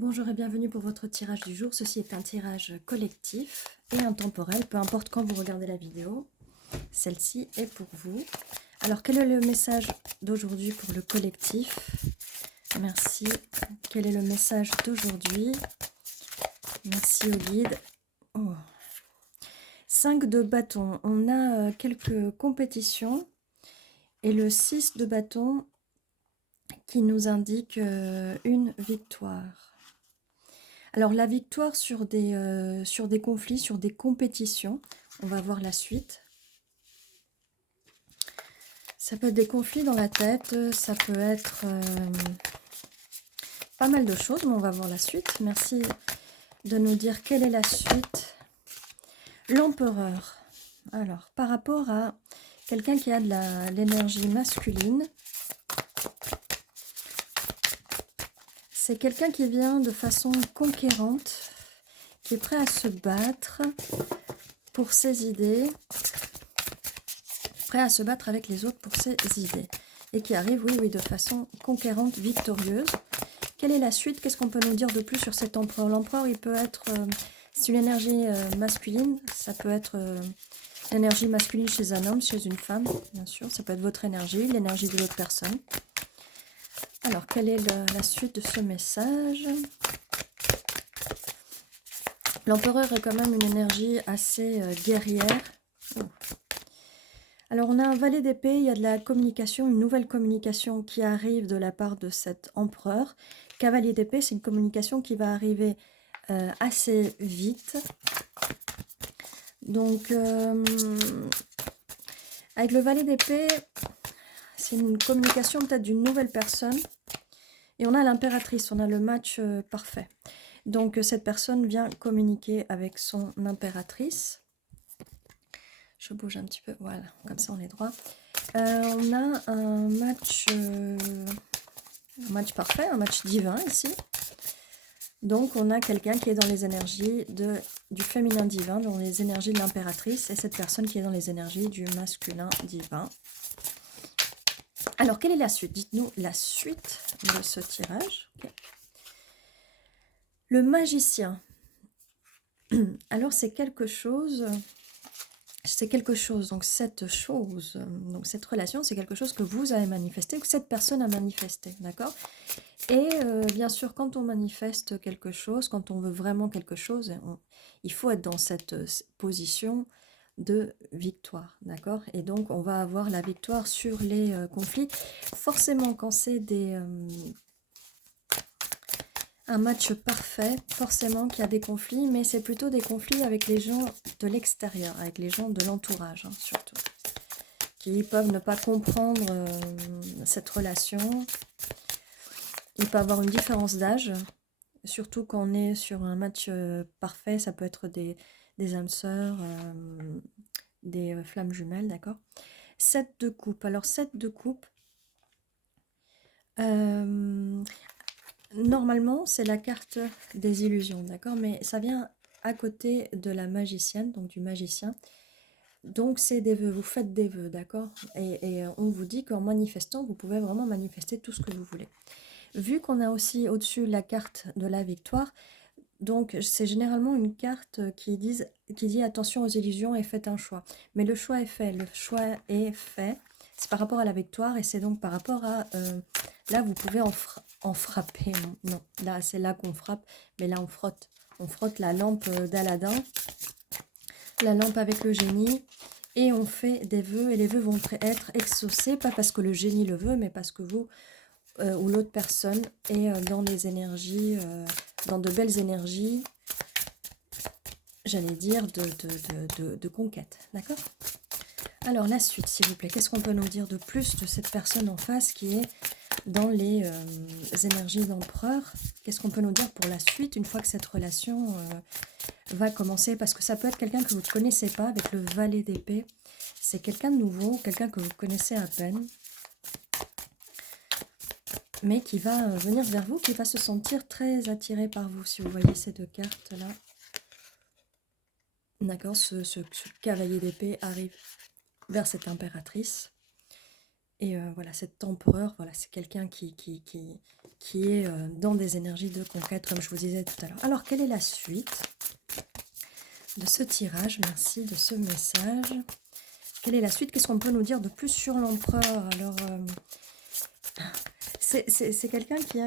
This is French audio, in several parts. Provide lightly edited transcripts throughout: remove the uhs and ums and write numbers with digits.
Bonjour et bienvenue pour votre tirage du jour. Ceci est un tirage collectif et intemporel, peu importe quand vous regardez la vidéo. Celle-ci est pour vous. Alors, quel est le message d'aujourd'hui pour le collectif? Merci. Quel est le message d'aujourd'hui? Merci au guide. Oh. 5 de bâton. On a quelques compétitions. Et le 6 de bâton qui nous indique une victoire. Alors, la victoire sur des conflits, sur des compétitions, on va voir la suite. Ça peut être des conflits dans la tête, ça peut être pas mal de choses, mais on va voir la suite. Merci de nous dire quelle est la suite. L'empereur. Alors, par rapport à quelqu'un qui a de l'énergie masculine, c'est quelqu'un qui vient de façon conquérante, qui est prêt à se battre pour ses idées, prêt à se battre avec les autres pour ses idées, et qui arrive, oui, de façon conquérante, victorieuse. Quelle est la suite? Qu'est-ce qu'on peut nous dire de plus sur cet empereur? L'empereur, il peut être, c'est une énergie masculine, ça peut être l'énergie masculine chez un homme, chez une femme, bien sûr, ça peut être votre énergie, l'énergie de l'autre personne. Alors, quelle est la suite de ce message? L'empereur est quand même une énergie assez guerrière. Oh. Alors, on a un valet d'épée, il y a de la communication, une nouvelle communication qui arrive de la part de cet empereur. Cavalier d'épée, c'est une communication qui va arriver assez vite. Donc, avec le valet d'épée, c'est une communication peut-être d'une nouvelle personne. Et on a l'impératrice, on a le match parfait. Donc, cette personne vient communiquer avec son impératrice. Je bouge un petit peu, voilà, comme ça on est droit. On a un match parfait, un match divin ici. Donc on a quelqu'un qui est dans les énergies du féminin divin, dans les énergies de l'impératrice, et cette personne qui est dans les énergies du masculin divin. Alors quelle est la suite? Dites-nous la suite de ce tirage. Okay. Le magicien. Alors c'est quelque chose... donc cette relation, c'est quelque chose que vous avez manifesté, ou que cette personne a manifesté, d'accord? Et bien sûr, quand on manifeste quelque chose, quand on veut vraiment quelque chose, il faut être dans cette position de victoire, d'accord? Et donc, on va avoir la victoire sur les conflits. Forcément, quand c'est un match parfait, forcément qu'il y a des conflits, mais c'est plutôt des conflits avec les gens de l'extérieur, avec les gens de l'entourage, hein, surtout, qui peuvent ne pas comprendre cette relation. Il peut y avoir une différence d'âge, surtout quand on est sur un match parfait, ça peut être des âmes sœurs, des flammes jumelles, d'accord? 7 de coupe. Alors 7 de coupe, normalement, c'est la carte des illusions, d'accord? Mais ça vient à côté de la magicienne, donc du magicien. Donc, c'est des vœux, vous faites des vœux, d'accord? Et on vous dit qu'en manifestant, vous pouvez vraiment manifester tout ce que vous voulez. Vu qu'on a aussi au-dessus la carte de la victoire, donc c'est généralement une carte qui dit attention aux illusions et faites un choix. Mais le choix est fait, c'est par rapport à la victoire et c'est donc par rapport à... là, vous pouvez en frapper, non, là c'est là qu'on frappe, mais là on frotte la lampe d'Aladin, la lampe avec le génie, et on fait des vœux, et les vœux vont être exaucés, pas parce que le génie le veut, mais parce que vous ou l'autre personne est dans des énergies, dans de belles énergies, j'allais dire, de conquête, d'accord? Alors la suite, s'il vous plaît, qu'est-ce qu'on peut nous dire de plus de cette personne en face qui est dans les énergies d'empereur? Qu'est-ce qu'on peut nous dire pour la suite, une fois que cette relation va commencer? Parce que ça peut être quelqu'un que vous ne connaissez pas, avec le valet d'épée. C'est quelqu'un de nouveau, quelqu'un que vous connaissez à peine, mais qui va venir vers vous, qui va se sentir très attiré par vous, si vous voyez ces deux cartes-là. D'accord, ce cavalier d'épée arrive vers cette impératrice. Et voilà, cet empereur, voilà, c'est quelqu'un qui qui est dans des énergies de conquête, comme je vous disais tout à l'heure. Alors, quelle est la suite de ce tirage? Merci de ce message. Quelle est la suite? Qu'est-ce qu'on peut nous dire de plus sur l'empereur? Alors, c'est quelqu'un qui a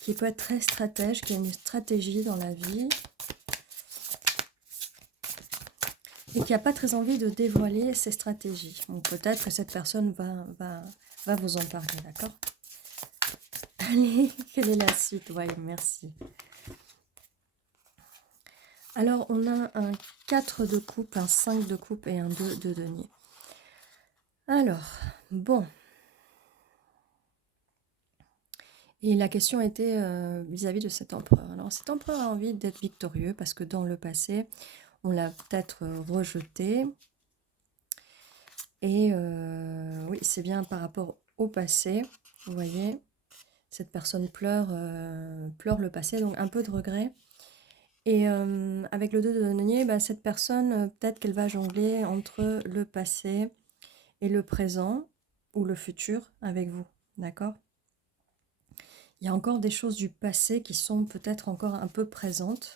qui peut être très stratège, qui a une stratégie dans la vie et qui n'a pas très envie de dévoiler ses stratégies. Ou peut-être que cette personne va vous en parler, d'accord? Allez, quelle est la suite? Oui, merci. Alors, on a un 4 de coupe, un 5 de coupe et un 2 de denier. Alors, bon. Et la question était vis-à-vis de cet empereur. Alors, cet empereur a envie d'être victorieux parce que dans le passé, on l'a peut-être rejeté. Et oui, c'est bien par rapport au passé. Vous voyez, cette personne pleure le passé, donc un peu de regret. Et avec le 2 de denier, bah, cette personne, peut-être qu'elle va jongler entre le passé et le présent ou le futur avec vous, d'accord? Il y a encore des choses du passé qui sont peut-être encore un peu présentes.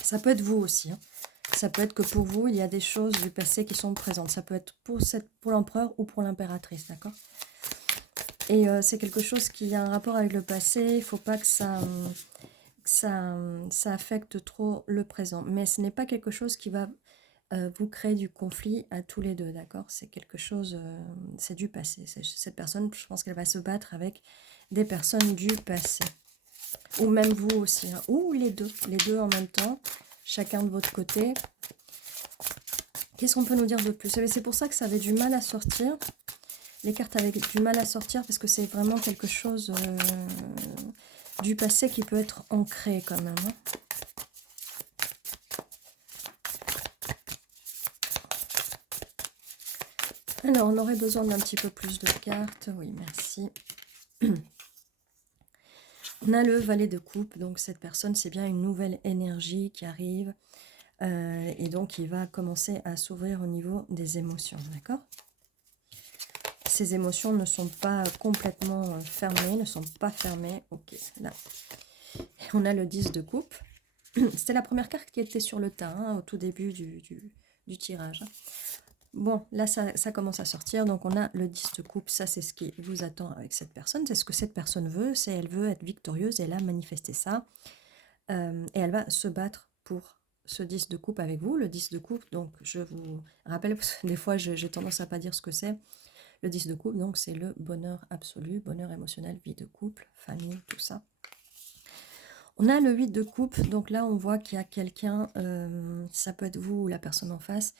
Ça peut être vous aussi, hein. Ça peut être que pour vous, il y a des choses du passé qui sont présentes. Ça peut être pour l'empereur ou pour l'impératrice, d'accord? Et c'est quelque chose qui a un rapport avec le passé. Il ne faut pas que ça affecte trop le présent. Mais ce n'est pas quelque chose qui va vous créer du conflit à tous les deux, d'accord? C'est quelque chose, c'est du passé. Cette personne, je pense qu'elle va se battre avec des personnes du passé. Ou même vous aussi, hein. Ou les deux en même temps, chacun de votre côté. Qu'est-ce qu'on peut nous dire de plus? C'est pour ça que ça avait du mal à sortir. Les cartes avaient du mal à sortir parce que c'est vraiment quelque chose du passé qui peut être ancré quand même, hein. Alors, on aurait besoin d'un petit peu plus de cartes. Oui, merci. On a le valet de coupe. Donc, cette personne, c'est bien une nouvelle énergie qui arrive. Et donc, il va commencer à s'ouvrir au niveau des émotions. D'accord? Ces émotions ne sont pas complètement fermées, ne sont pas fermées. Ok, là. Et on a le 10 de coupe. C'était la première carte qui était sur le tas, hein, au tout début du tirage. Bon, là, ça commence à sortir. Donc, on a le 10 de coupe. Ça, c'est ce qui vous attend avec cette personne. C'est ce que cette personne veut. Elle veut être victorieuse. Elle a manifesté ça. Et elle va se battre pour ce 10 de coupe avec vous. Le 10 de coupe, donc, je vous rappelle, parce que des fois, j'ai tendance à pas dire ce que c'est. Le 10 de coupe, donc, c'est le bonheur absolu, bonheur émotionnel, vie de couple, famille, tout ça. On a le 8 de coupe. Donc là, on voit qu'il y a quelqu'un, ça peut être vous ou la personne en face,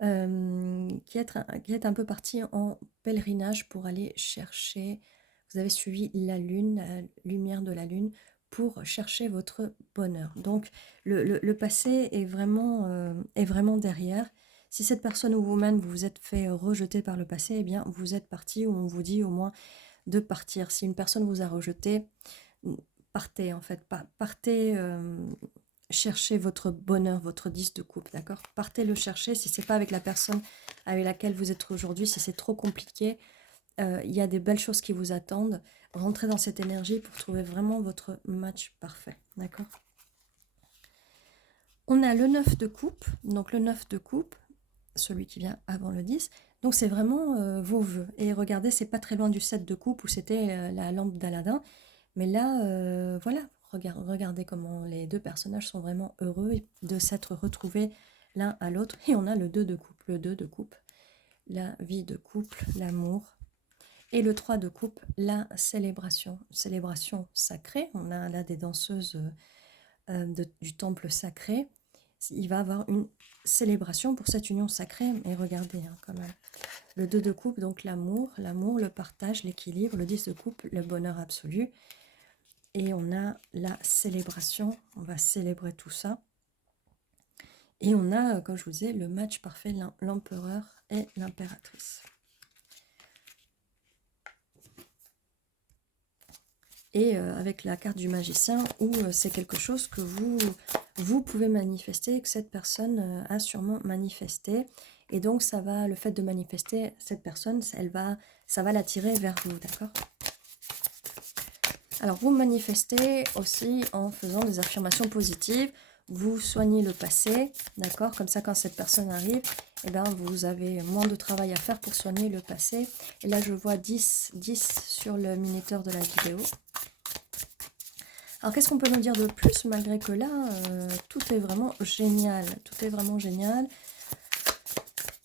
qui est un peu parti en pèlerinage pour aller chercher, vous avez suivi la lune, la lumière de la lune, pour chercher votre bonheur. Donc le passé est vraiment derrière. Si cette personne ou vous-même vous vous êtes fait rejeter par le passé, eh bien vous êtes parti, ou on vous dit au moins de partir. Si une personne vous a rejeté, partez en fait, partez chercher votre bonheur, votre 10 de coupe, d'accord? Partez le chercher. Si c'est pas avec la personne avec laquelle vous êtes aujourd'hui, si c'est trop compliqué, il y a des belles choses qui vous attendent. Rentrez dans cette énergie pour trouver vraiment votre match parfait, d'accord? On a le 9 de coupe. Donc le 9 de coupe, celui qui vient avant le 10. Donc c'est vraiment vos vœux. Et regardez, c'est pas très loin du 7 de coupe où c'était la lampe d'Aladin. Mais là, voilà, regardez comment les deux personnages sont vraiment heureux de s'être retrouvés l'un à l'autre. Et on a le 2 de coupe, le 2 de coupe, la vie de couple, l'amour. Et le 3 de coupe, la célébration sacrée. On a là des danseuses du temple sacré. Il va avoir une célébration pour cette union sacrée. Et regardez, hein, quand même. Le 2 de coupe, donc l'amour, le partage, l'équilibre. Le 10 de coupe, le bonheur absolu. Et on a la célébration, on va célébrer tout ça. Et on a, comme je vous disais, le match parfait, l'empereur et l'impératrice. Et avec la carte du magicien, où c'est quelque chose que vous pouvez manifester, que cette personne a sûrement manifesté. Et donc, le fait de manifester cette personne, ça va l'attirer vers vous, d'accord? Alors, vous manifestez aussi en faisant des affirmations positives. Vous soignez le passé, d'accord? Comme ça, quand cette personne arrive, eh ben, vous avez moins de travail à faire pour soigner le passé. Et là, je vois 10 sur le minuteur de la vidéo. Alors, qu'est-ce qu'on peut nous dire de plus, malgré que là, tout est vraiment génial. Tout est vraiment génial.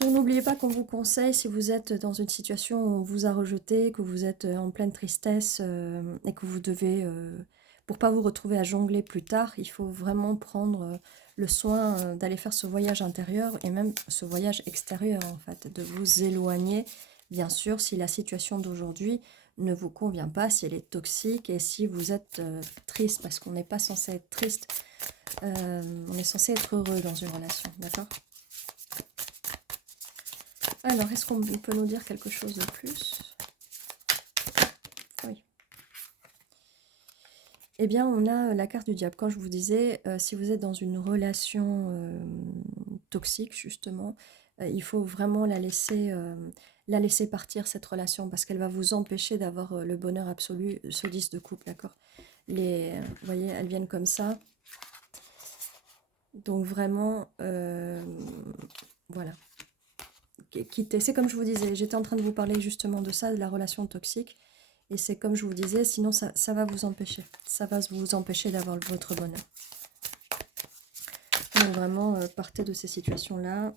Donc, n'oubliez pas qu'on vous conseille, si vous êtes dans une situation où on vous a rejeté, que vous êtes en pleine tristesse et que vous devez, pour pas vous retrouver à jongler plus tard, il faut vraiment prendre le soin d'aller faire ce voyage intérieur et même ce voyage extérieur, en fait, de vous éloigner, bien sûr, si la situation d'aujourd'hui ne vous convient pas, si elle est toxique et si vous êtes triste, parce qu'on n'est pas censé être triste, on est censé être heureux dans une relation, d'accord? Alors, est-ce qu'on peut nous dire quelque chose de plus? Oui. Eh bien, on a la carte du diable. Quand je vous disais, si vous êtes dans une relation toxique, justement, il faut vraiment la laisser partir, cette relation, parce qu'elle va vous empêcher d'avoir le bonheur absolu, ce 10 de coupe, d'accord? Vous voyez, elles viennent comme ça. Donc, vraiment, voilà. Quitter. C'est comme je vous disais, j'étais en train de vous parler justement de ça, de la relation toxique. Et c'est comme je vous disais, sinon ça va vous empêcher. Ça va vous empêcher d'avoir votre bonheur. Donc vraiment, partez de ces situations-là.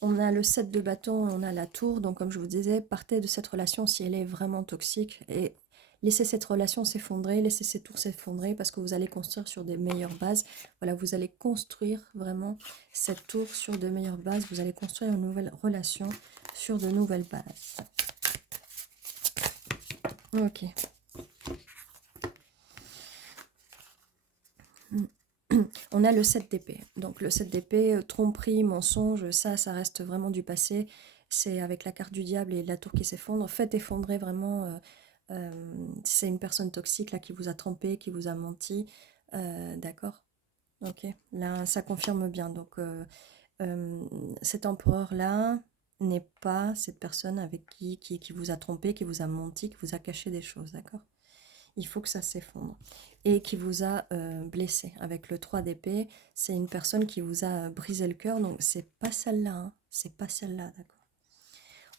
On a le 7 de bâton, on a la tour. Donc comme je vous disais, partez de cette relation si elle est vraiment toxique. Et laissez cette relation s'effondrer, laissez ces tours s'effondrer parce que vous allez construire sur des meilleures bases. Voilà, vous allez construire vraiment cette tour sur de meilleures bases. Vous allez construire une nouvelle relation sur de nouvelles bases. Ok. On a le 7 d'épée. Donc le 7 d'épée, tromperie, mensonge, ça reste vraiment du passé. C'est avec la carte du diable et la tour qui s'effondre. Faites effondrer vraiment, c'est une personne toxique là qui vous a trompé, qui vous a menti. D'accord? Ok. Là, ça confirme bien. Donc cet empereur-là n'est pas cette personne avec qui vous a trompé, qui vous a menti, qui vous a caché des choses. D'accord? Il faut que ça s'effondre. Et qui vous a blessé. Avec le 3 d'épée, c'est une personne qui vous a brisé le cœur. Donc, c'est pas celle-là. Hein. C'est pas celle-là, d'accord.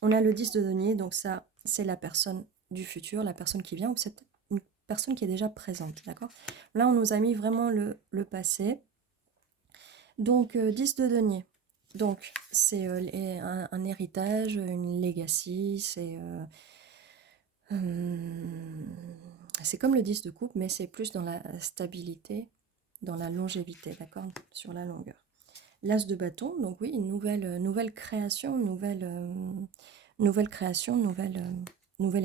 On a le 10 de denier. Donc, ça, c'est la personne du futur, la personne qui vient. Ou c'est une personne qui est déjà présente, d'accord. Là, on nous a mis vraiment le passé. Donc, 10 de denier. Donc, c'est un héritage, une legacy, c'est comme le 10 de coupe, mais c'est plus dans la stabilité, dans la longévité, d'accord, sur la longueur. L'as de bâton, donc oui, une nouvelle création, nouvelle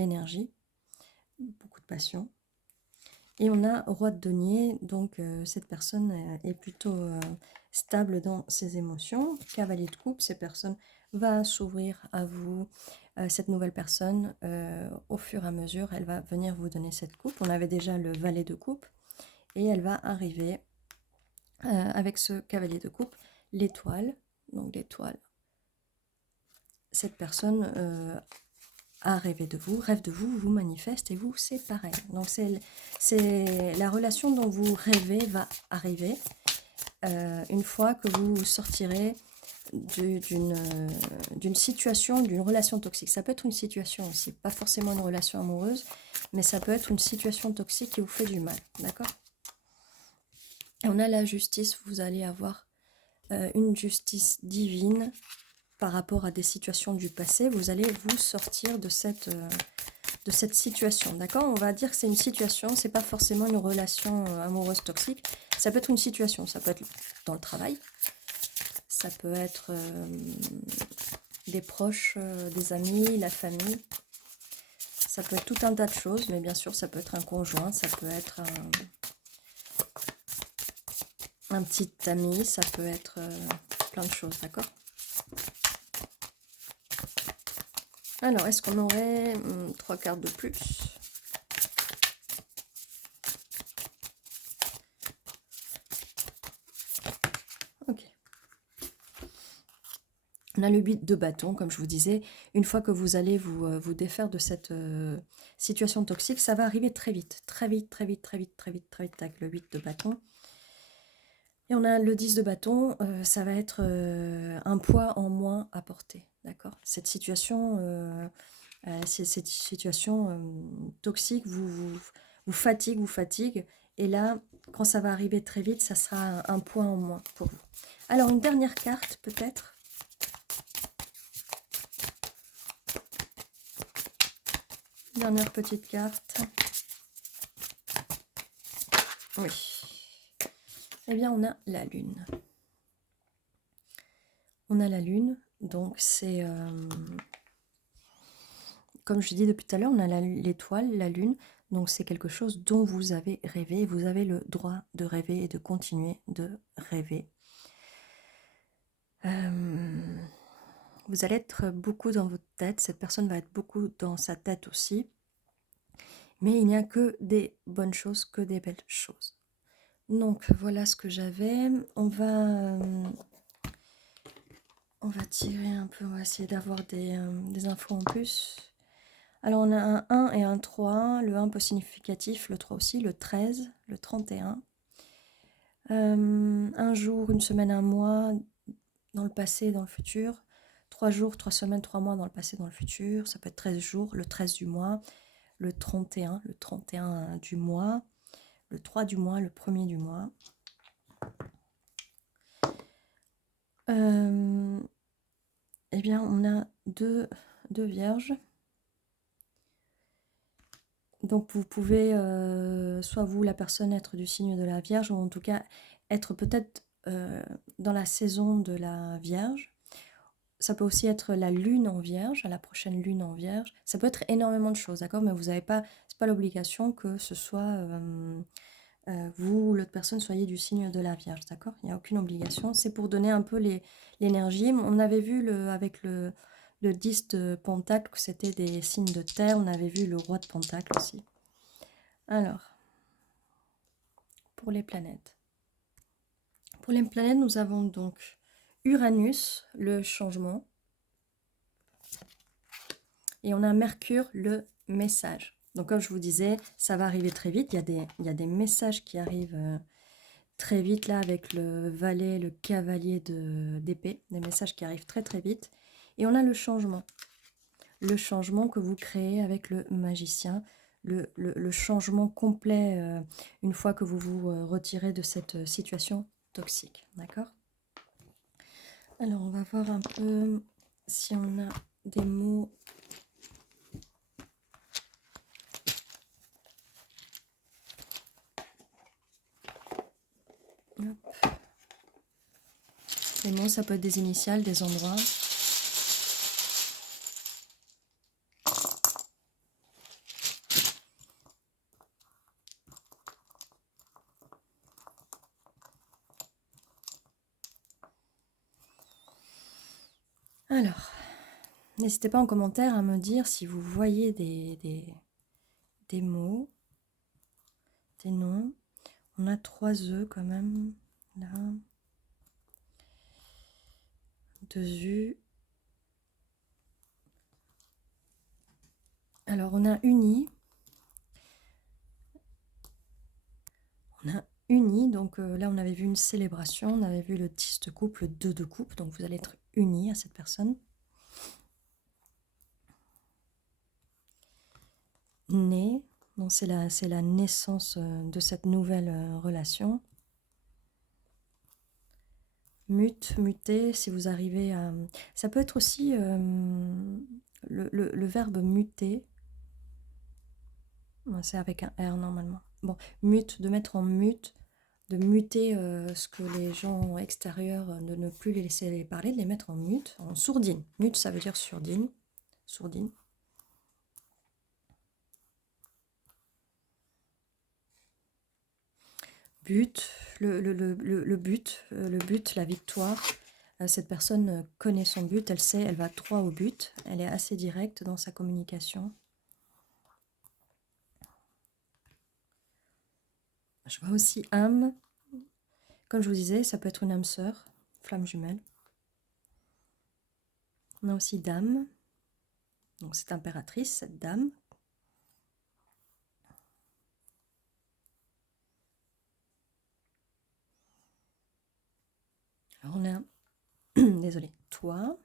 énergie, beaucoup de passion. Et on a roi de denier, donc cette personne est plutôt stable dans ses émotions. Cavalier de coupe, cette personne va s'ouvrir à vous. Cette nouvelle personne, au fur et à mesure, elle va venir vous donner cette coupe. On avait déjà le valet de coupe et elle va arriver avec ce cavalier de coupe, l'étoile. Donc l'étoile, cette personne a rêvé de vous, rêve de vous, vous manifeste et vous, c'est pareil. Donc c'est la relation dont vous rêvez va arriver une fois que vous sortirez d'une situation, d'une relation toxique. Ça peut être une situation aussi, pas forcément une relation amoureuse, mais ça peut être une situation toxique qui vous fait du mal, d'accord? Et on a la justice, vous allez avoir une justice divine par rapport à des situations du passé. Vous allez vous sortir de cette situation, d'accord? On va dire que c'est une situation, c'est pas forcément une relation amoureuse toxique. Ça peut être une situation, ça peut être dans le travail, ça peut être des proches, des amis, la famille. Ça peut être tout un tas de choses, mais bien sûr, ça peut être un conjoint, ça peut être un petit ami, ça peut être plein de choses, d'accord? Alors, est-ce qu'on aurait 3 cartes de plus? Ok. On a le 8 de bâton, comme je vous disais. Une fois que vous allez vous défaire de cette situation toxique, ça va arriver très vite, très vite, très vite, très vite, très vite, très vite, avec le 8 de bâton. Et on a le 10 de bâton, ça va être un poids en moins à porter, d'accord? Cette situation, toxique vous fatigue, et là, quand ça va arriver très vite, ça sera un poids en moins pour vous. Alors, une dernière carte, peut-être. Dernière petite carte. Oui. Eh bien, on a la lune. On a la lune, donc c'est... comme je dis depuis tout à l'heure, on a l'étoile, la lune, donc c'est quelque chose dont vous avez rêvé. Vous avez le droit de rêver et de continuer de rêver. Vous allez être beaucoup dans votre tête, cette personne va être beaucoup dans sa tête aussi. Mais il n'y a que des bonnes choses, que des belles choses. Donc voilà ce que j'avais. On va tirer un peu, on va essayer d'avoir des infos en plus. Alors on a un 1 et un 3, le 1 peu significatif, le 3 aussi, le 13, le 31. Un jour, une semaine, un mois, dans le passé et dans le futur. 3 jours, 3 semaines, 3 mois dans le passé et dans le futur. Ça peut être 13 jours, le 13 du mois, le 31 du mois, le 3 du mois, le 1er du mois. Eh bien, on a deux vierges. Donc, vous pouvez, soit vous, la personne, être du signe de la Vierge, ou en tout cas, être peut-être dans la saison de la Vierge. Ça peut aussi être la lune en Vierge, la prochaine lune en Vierge. Ça peut être énormément de choses, d'accord? Mais vous n'avez pas, c'est pas l'obligation que ce soit vous ou l'autre personne soyez du signe de la Vierge, d'accord? Il n'y a aucune obligation. C'est pour donner un peu l'énergie. On avait vu avec le 10 de Pentacle que c'était des signes de terre. On avait vu le roi de Pentacle aussi. Alors, pour les planètes. Pour les planètes, nous avons donc Uranus, le changement. Et on a Mercure, le message. Donc comme je vous disais, ça va arriver très vite. Il y a des messages qui arrivent très vite là avec le valet, le cavalier d'épée. Des messages qui arrivent très très vite. Et on a le changement. Le changement que vous créez avec le magicien. Le changement complet une fois que vous vous retirez de cette situation toxique. D'accord? Alors on va voir un peu si on a des mots. Hop. Les mots, ça peut être des initiales, des endroits. Alors, n'hésitez pas en commentaire à me dire si vous voyez des mots, des noms. On a 3 œufs quand même, là. 2 U. Alors, on a uni. On a uni, donc là, on avait vu une célébration. On avait vu le 10 de coupe, le 2 de coupe. Donc, vous allez être unis à cette personne. Né. Donc, c'est la naissance de cette nouvelle relation. Muter, si vous arrivez à... Ça peut être aussi le verbe muter. C'est avec un R normalement. Bon, mute, de mettre en mute, de muter ce que les gens extérieurs, de ne plus les laisser parler, de les mettre en mute, en sourdine. Mute, ça veut dire sourdine. Sourdine. But, le but, la victoire. Cette personne connaît son but, elle sait, elle va droit au but. Elle est assez directe dans sa communication. Je vois aussi âme. Comme je vous disais, ça peut être une âme sœur, flamme jumelle. On a aussi dame. Donc c'est impératrice, cette dame. Alors on a, désolé, toi,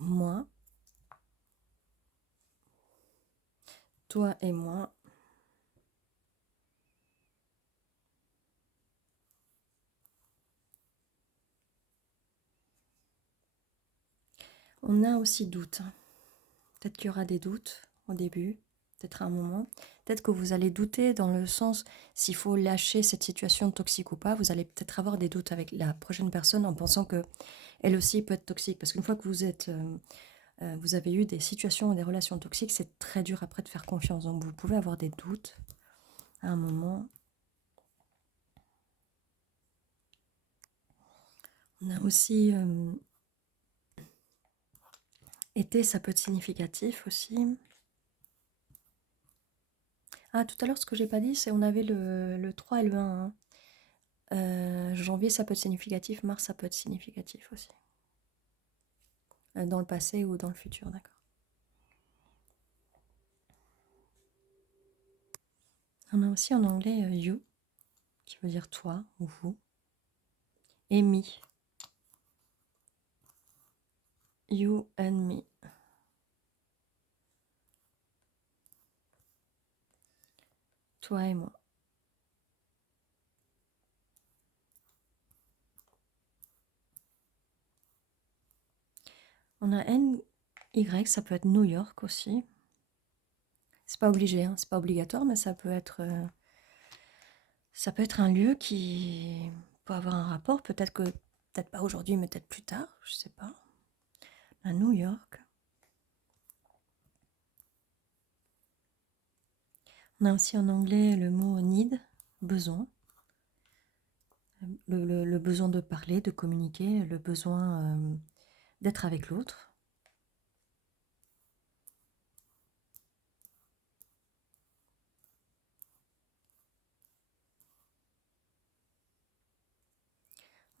moi, toi et moi. On a aussi doute. Peut-être qu'il y aura des doutes au début, peut-être à un moment. Peut-être que vous allez douter dans le sens s'il faut lâcher cette situation toxique ou pas. Vous allez peut-être avoir des doutes avec la prochaine personne en pensant que elle aussi peut être toxique. Parce qu'une fois que vous avez eu des situations ou des relations toxiques, c'est très dur après de faire confiance. Donc vous pouvez avoir des doutes à un moment. On a aussi été, ça peut être significatif aussi. Ah, tout à l'heure, ce que j'ai pas dit, c'est on avait le 3 et le 1. Hein. Janvier, ça peut être significatif. Mars, ça peut être significatif aussi. Dans le passé ou dans le futur, d'accord. On a aussi en anglais you, qui veut dire toi ou vous. Et me. You and me. Toi et moi. On a NY, ça peut être New York aussi. C'est pas obligé, hein, c'est pas obligatoire, mais ça peut être un lieu qui peut avoir un rapport. Peut-être pas aujourd'hui, mais peut-être plus tard, je sais pas. À New York. On a aussi en anglais le mot need, besoin. Le besoin de parler, de communiquer, le besoin d'être avec l'autre.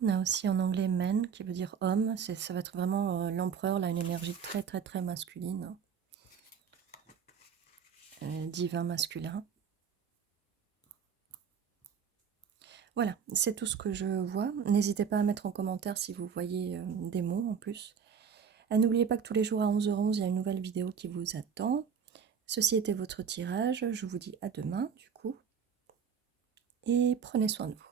On a aussi en anglais man, qui veut dire homme. Ça va être vraiment l'empereur, là, une énergie très très très masculine. Divin masculin. Voilà, c'est tout ce que je vois. N'hésitez pas à mettre en commentaire si vous voyez des mots en plus. N'oubliez pas que tous les jours à 11h11, il y a une nouvelle vidéo qui vous attend. Ceci était votre tirage. Je vous dis à demain, du coup. Et prenez soin de vous.